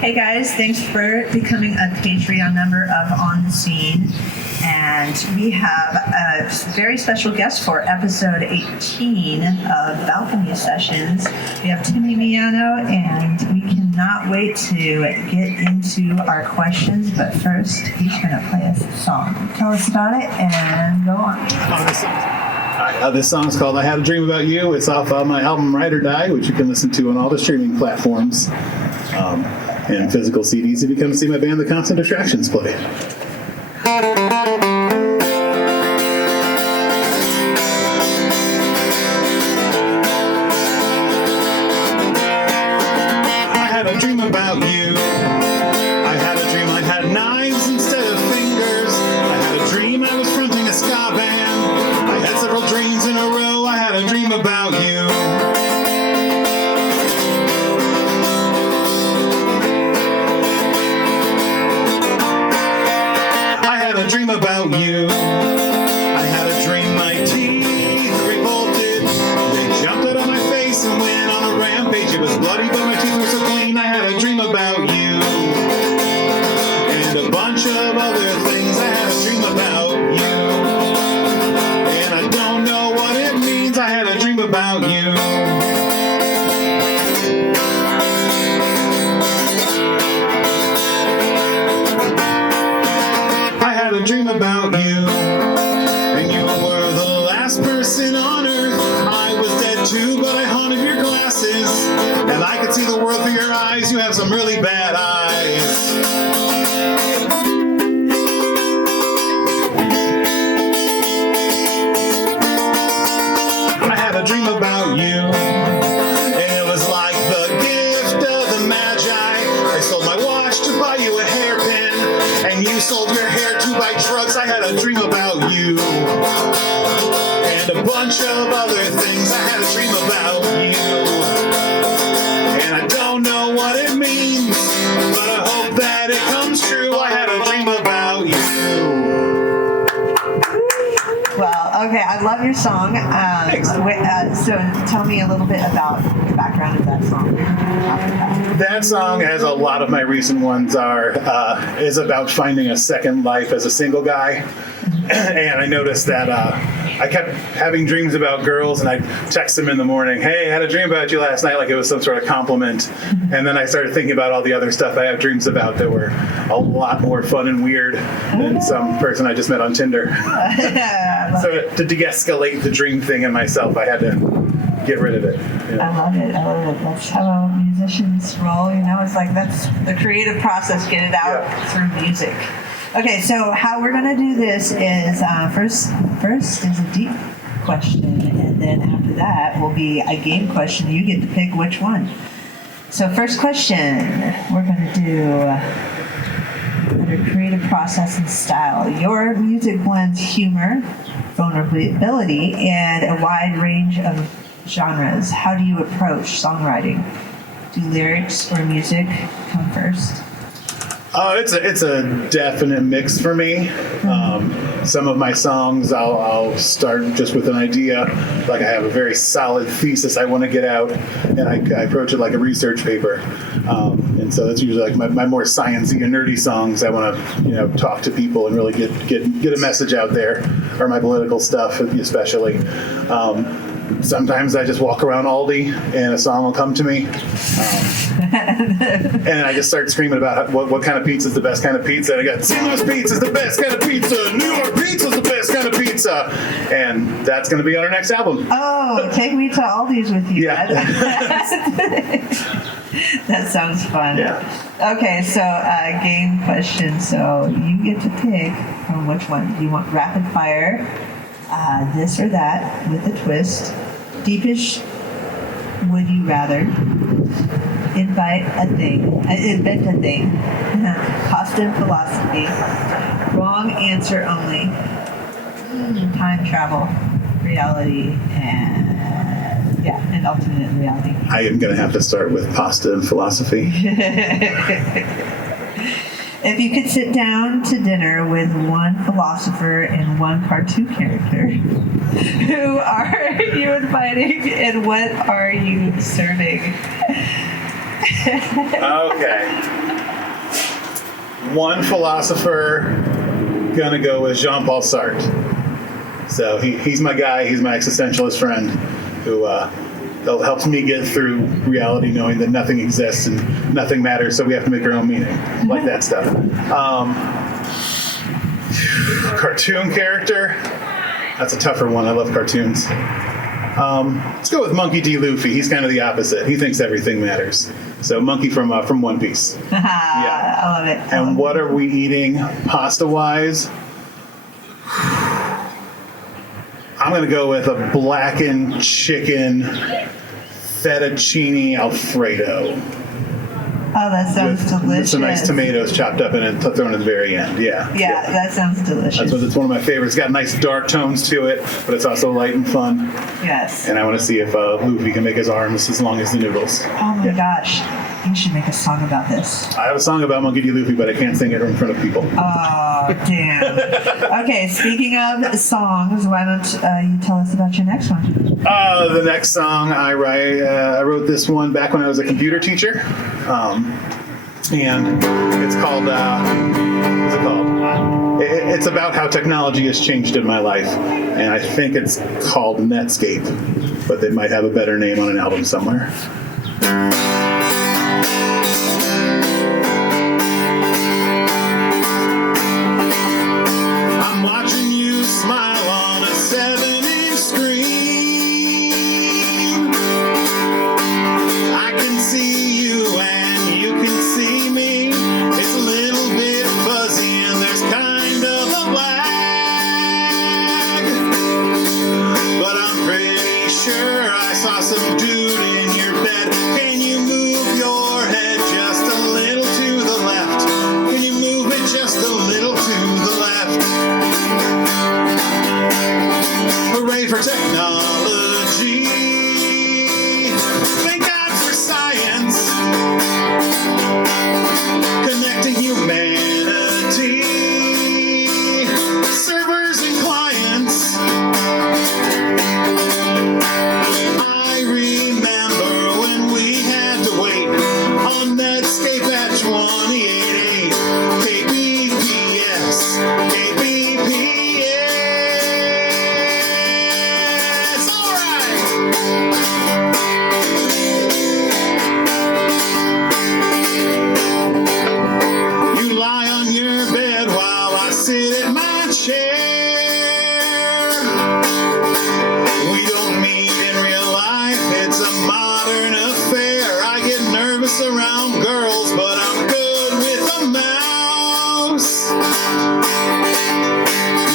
Hey guys, thanks for becoming a Patreon member of On the Scene. And we have a very special guest for episode 18 of Balcony Sessions. We have Timmy, Miano, and we cannot wait to get into our questions. But first, he's going to play us a song. Tell us about it and go on. This song is called I Had a Dream About You. It's off my album Ride or Die, which you can listen to on all the streaming platforms and physical CDs if you come to see my band, The Constant Distractions, play. I had a dream about you. I had a dream I had knives instead of fingers. I had a dream I was fronting a ska band. I had several dreams in a row. I had a dream about you. I had a dream about you. I had a dream my teeth revolted. They jumped out of my face and went on a rampage. It was bloody, but my teeth were so clean. I had a dream about you. And a bunch of other things. I had a dream about you. And I don't know what it means. I had a dream about you. I had a dream about you, and you were the last person on earth. I was dead too, but I haunted your glasses, and I could see the world through your eyes. You have some really bad eyes. I had a dream about you, and it was like the gift of the Magi. I sold my watch to buy you a hairpin, and you sold your hair to buy drugs. I had a dream about you, and a bunch of other things. I had a dream about you, and I don't know what it means, but I hope that it comes true. I had a dream about you. Well, okay, I love your song. Thanks. So tell me a little bit about the background of that song. That song, as a lot of my recent ones are, is about finding a second life as a single guy. And I noticed that I kept having dreams about girls, and I'd text them in the morning, hey, I had a dream about you last night, like it was some sort of compliment. And then I started thinking about all the other stuff I have dreams about that were a lot more fun and weird than some person I just met on Tinder. So to de-escalate the dream thing in myself, I had to get rid of it. I love it. That's how musicians roll, it's like that's the creative process, get it out through music. Okay, so how we're going to do this is first is a deep question, and then after that will be a game question. You get to pick which one. So first question, we're going to do under creative process and style. Your music blends humor, vulnerability, and a wide range of genres. How do you approach songwriting? Do lyrics or music come first? It's a definite mix for me. Some of my songs, I'll start just with an idea, like I have a very solid thesis I want to get out, and I approach it like a research paper. And so that's usually like my more sciencey and nerdy songs. I want to talk to people and really get a message out there, or my political stuff especially. Sometimes I just walk around Aldi and a song will come to me. And I just start screaming about what kind of pizza is the best kind of pizza. And I got Simo's Pizza is the best kind of pizza. New York Pizza is the best kind of pizza. And that's going to be on our next album. Oh, take me to Aldi's with you. Yeah. That sounds fun. Yeah. Okay, so game question. So you get to pick from which one. Do you want rapid fire, this or that with a twist, deepish, would you rather, invent a thing, costume philosophy, wrong answer only, time travel, reality, and alternate reality. I am going to have to start with pasta and philosophy. If you could sit down to dinner with one philosopher and one cartoon character, who are you inviting and what are you serving? Okay. One philosopher, gonna go with Jean-Paul Sartre. So he's my guy. He's my existentialist friend who helps me get through reality, knowing that nothing exists and nothing matters. So we have to make our own meaning, like that stuff. Cartoon character. That's a tougher one. I love cartoons. Let's go with Monkey D. Luffy. He's kind of the opposite. He thinks everything matters. So Monkey from One Piece. Yeah. I love it. And what are we eating pasta-wise? I'm going to go with a blackened chicken fettuccine Alfredo. Oh, that sounds delicious. With some nice tomatoes chopped up in it, thrown at the very end. Yeah. Yeah, that sounds delicious. It's one of my favorites. It's got nice dark tones to it, but it's also light and fun. Yes. And I want to see if Luffy can make his arms as long as the noodles. Oh my gosh. You should make a song about this. I have a song about Monkey D. Luffy, but I can't sing it in front of people. Oh, damn. Okay, speaking of songs, why don't you tell us about your next one? The next song I wrote this one back when I was a computer teacher. And it's called, what's it called? It's about how technology has changed in my life. And I think it's called Netscape, but they might have a better name on an album somewhere. I'm watching you smile on a 7-inch screen. I can see you and you can see me. It's a little bit fuzzy and there's kind of a lag. But I'm pretty sure I saw some dude in your bed. Can you move your head just a little to the left? Can you move it just a little to the left? Hooray for technology. Thank God for science. Connecting humanity. Servers and clients. I remember when we had to wait on Netscape at 2088. KBPS. KBPS. All right. You lie on your bed while I sit at my chair. We don't meet in real life, it's a modern affair. I get nervous around girls, but I'm good with a mouse.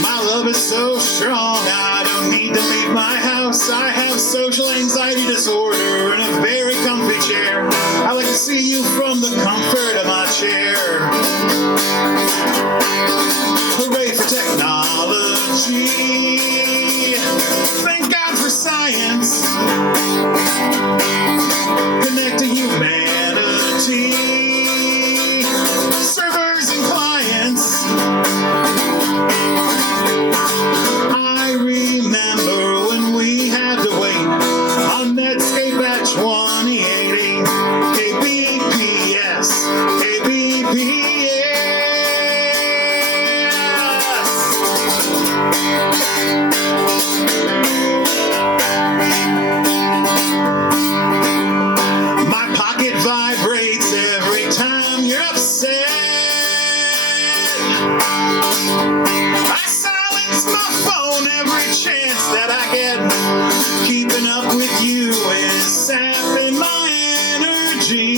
My love is so strong, I don't need to leave my house. I have social anxiety disorder in a very comfy chair. I like to see you from the comfort of my chair. Hooray for technology. Thank God for science. Connecting humanity. Servers and clients. I remember when we had to wait on Netscape at 2080. KBPS. KBPS. My pocket vibrates every time you're upset. I silence my phone every chance that I get. Keeping up with you is sapping my energy.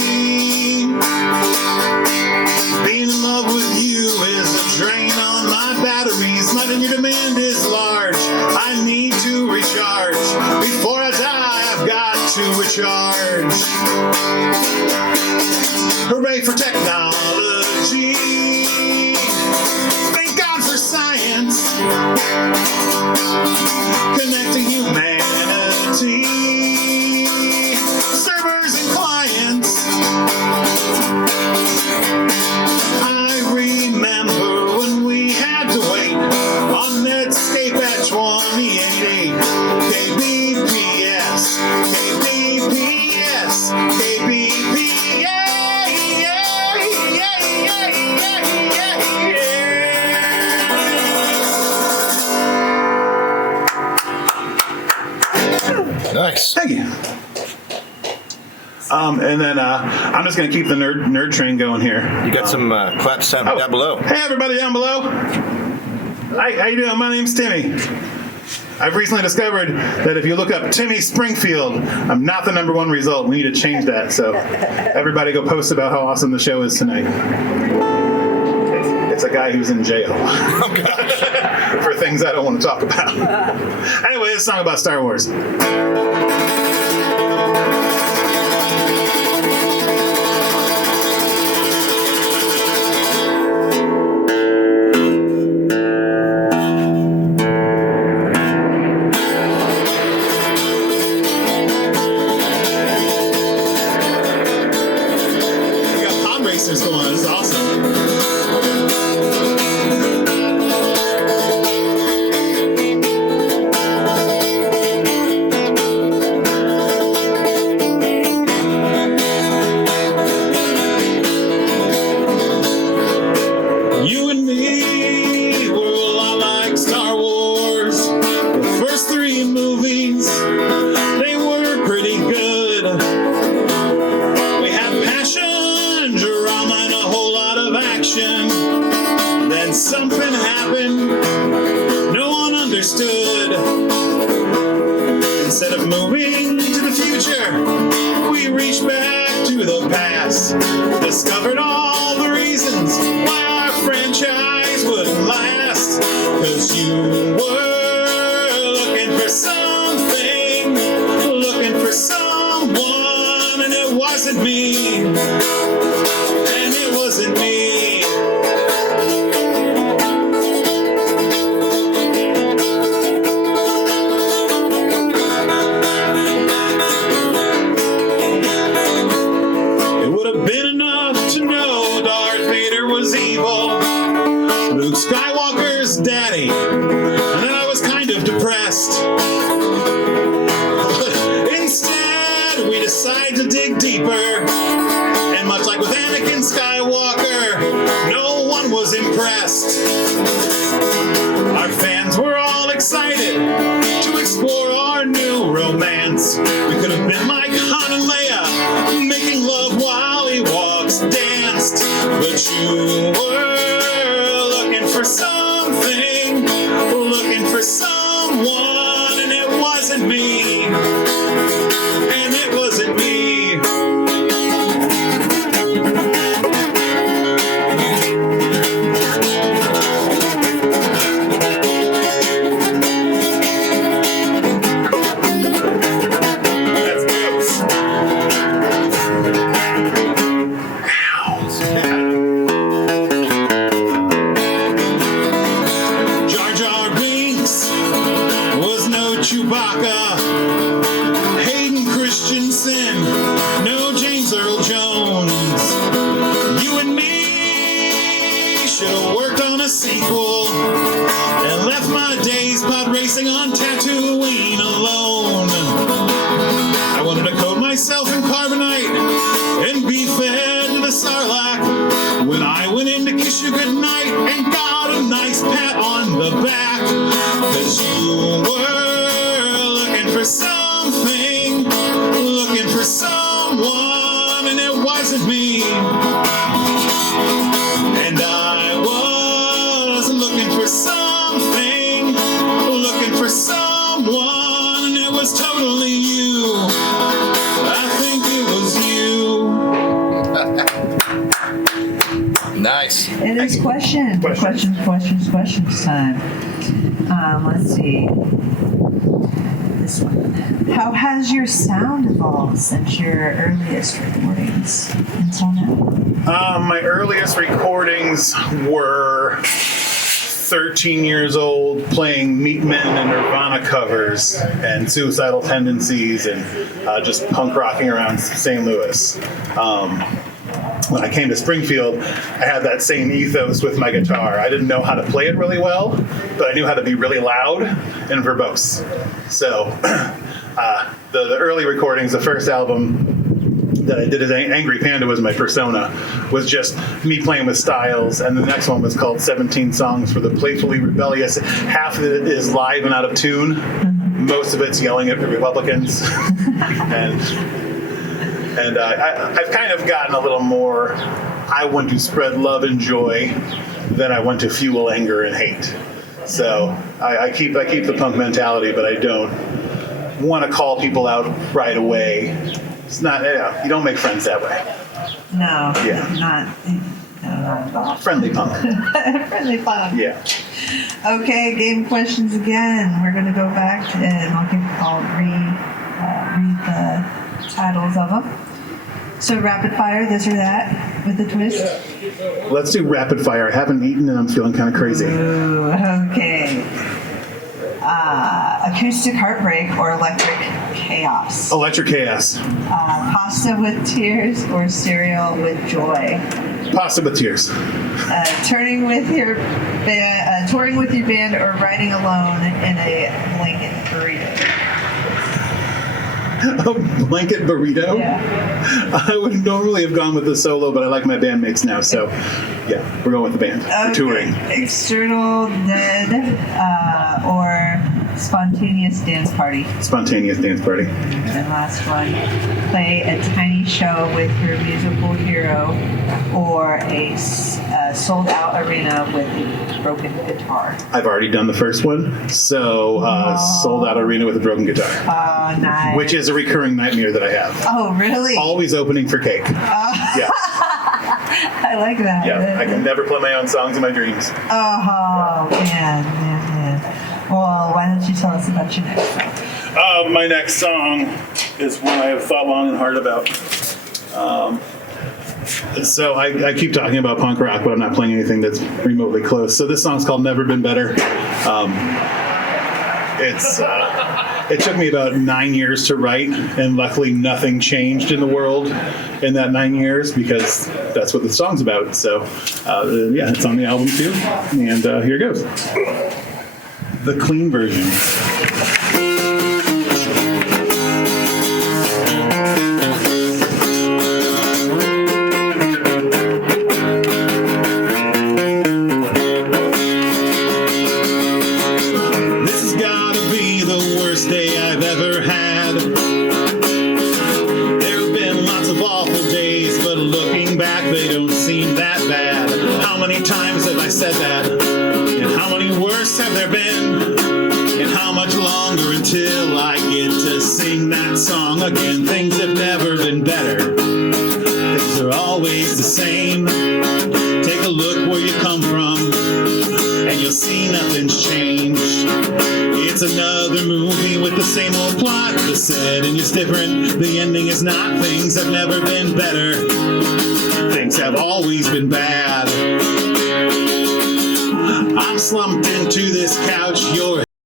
Being in love with you is a drain on my batteries. Letting your demand is large. I need to recharge. Before I die, I've got to recharge. Hooray for technology. Thank God for science. Connecting humanity. Servers and clients. I remember when we had to wait on Netscape at 2080. KBPS. KBPS. KBPS. And then I'm just going to keep the nerd train going here. You got some claps down below. Hey, everybody down below. Hi, how you doing? My name's Timmy. I've recently discovered that if you look up Timmy Springfield, I'm not the #1 result. We need to change that. So everybody go post about how awesome the show is tonight. It's a guy who's in jail. Oh, gosh. For things I don't want to talk about. Anyway, it's a song about Star Wars. Discovered all the reasons why our franchise wouldn't last. 'Cause you were looking for something, looking for someone, and it wasn't me. And it wasn't me. Skywalker's daddy, and then I was kind of depressed. But instead, we decided to dig deeper, and much like with Anakin Skywalker, no one was impressed. Our fans were all excited to explore our new romance. We could have been like Han and Leia, making love while Ewoks danced, but you were for something, looking for someone, and it wasn't me, and it wasn't me. That's gross. Chewbacca, Hayden Christensen, no James Earl Jones. You and me should have worked on a sequel and left my days pod racing on Tatooine alone. I wanted to coat myself in carbonite and be fed to the Sarlacc when I went in to kiss you goodnight and got a nice pat on the back. 'Cause you were for something, looking for someone, and it wasn't me. And I was looking for something, looking for someone, and it was totally you. I think it was you. Nice. It is questions time. Let's see. This one. How has your sound evolved since your earliest recordings until now? My earliest recordings were 13 years old, playing Meatmen and Nirvana covers and Suicidal Tendencies and just punk rocking around St. Louis. When I came to Springfield, I had that same ethos with my guitar. I didn't know how to play it really well, but I knew how to be really loud and verbose. So the early recordings, the first album that I did as Angry Panda was my persona, was just me playing with styles, and the next one was called 17 Songs for the Playfully Rebellious. Half of it is live and out of tune. Most of it's yelling at the Republicans. And And I've kind of gotten a little more, I want to spread love and joy than I want to fuel anger and hate. So I keep the punk mentality, but I don't want to call people out right away. It's not, you don't make friends that way. No, Yeah. not at all. Friendly punk. Friendly fun. Yeah. Okay, game questions again. We're gonna go back and I'll read the titles of them. So rapid fire, this or that, with the twist. Let's do rapid fire. I haven't eaten and I'm feeling kind of crazy. Ooh, okay. Acoustic heartbreak or electric chaos. Electric chaos. Pasta with tears or cereal with joy. Pasta with tears. Touring with your band or riding alone in a blanket burrito. A blanket burrito? Yeah. I would normally have gone with the solo, but I like my bandmates now, so yeah, we're going with the band. We're touring. External dead or spontaneous dance party. Spontaneous dance party. And last one, play a tiny show with your musical hero or a sold out arena with a broken guitar. I've already done the first one, so sold out arena with a broken guitar. Oh, nice. Which is a recurring nightmare that I have. Oh, really? Always opening for cake. Yeah. I like that. Yeah, I can never play my own songs in my dreams. Oh, man. Well, why don't you tell us about your next song? My next song is one I have thought long and hard about. So I keep talking about punk rock, but I'm not playing anything that's remotely close. So this song's called Never Been Better. It took me about 9 years to write, and luckily nothing changed in the world in that 9 years because that's what the song's about. So yeah, it's on the album too, and here it goes. The clean version. Said that, and how many worse have there been, and how much longer until I get to sing that song again? Things have never been better, things are always the same. Take a look where you come from and you'll see nothing's changed. It's another movie with the same old plot. The setting is different, the ending is not. Things have never been better, things have always been bad. I'm slumped into this couch, your